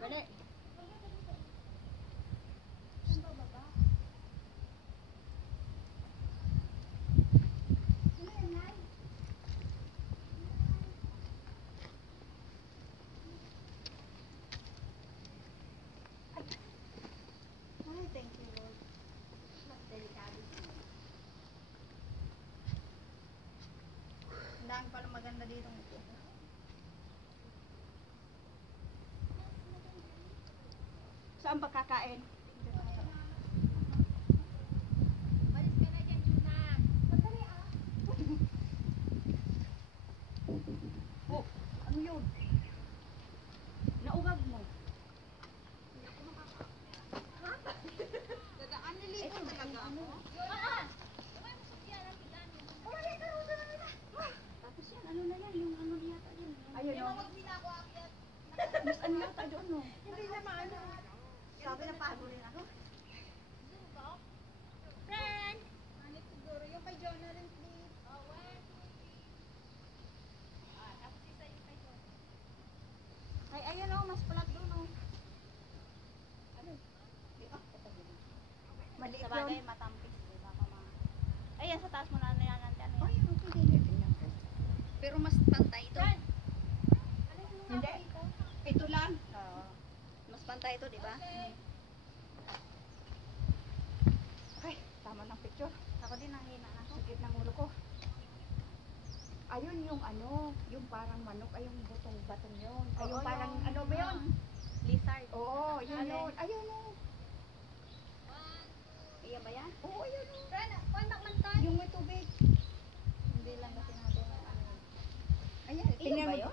Bali. Ay, thank you, Lord. Mas delikado. Ang dami pala maganda dito ito. Saan ba kakain? Malis ka na dyan, Juna. Sandali ah. Oh, ano yun? Naugag mo. Dadaan nilito talaga ako. Tapos yan, ano na yan? Yung ano yata yun. Ayun o. Wag nila ako akyat. Mas ano yata doon o. Hindi na maano. Sabi na pago rin ako. Friend! Anit siguro. Yung kay Jonah rin, please. Oh, 1, 2, 3. Tapos isa yung kay Jonah. Ay, ayun o. Mas palag doon o. Ano? Maliit Sa bagay, yun. matampis. Diba? Ayan, sa taas mo na yan. Ay, okay. Tingnan ko. Pero mas pantay ito. Hindi. Ito lang. Oo. Mas pantay ito, di ba? Okay, tama ng picture. Ako din nahina na ako. Sakit ng ulo ko. Ayun yung ano, yung parang manok, ay yung butong-batong yun. Ay yung Oo, parang, yung- ano ba yun? Lizard. Oo, yun Ano? yun. Ayun o. Iyan ba yan? Oo, ayun o. Yung may tubig. Hindi lang kasi natin yung ano. Ayan, tingnan ba mo. yun?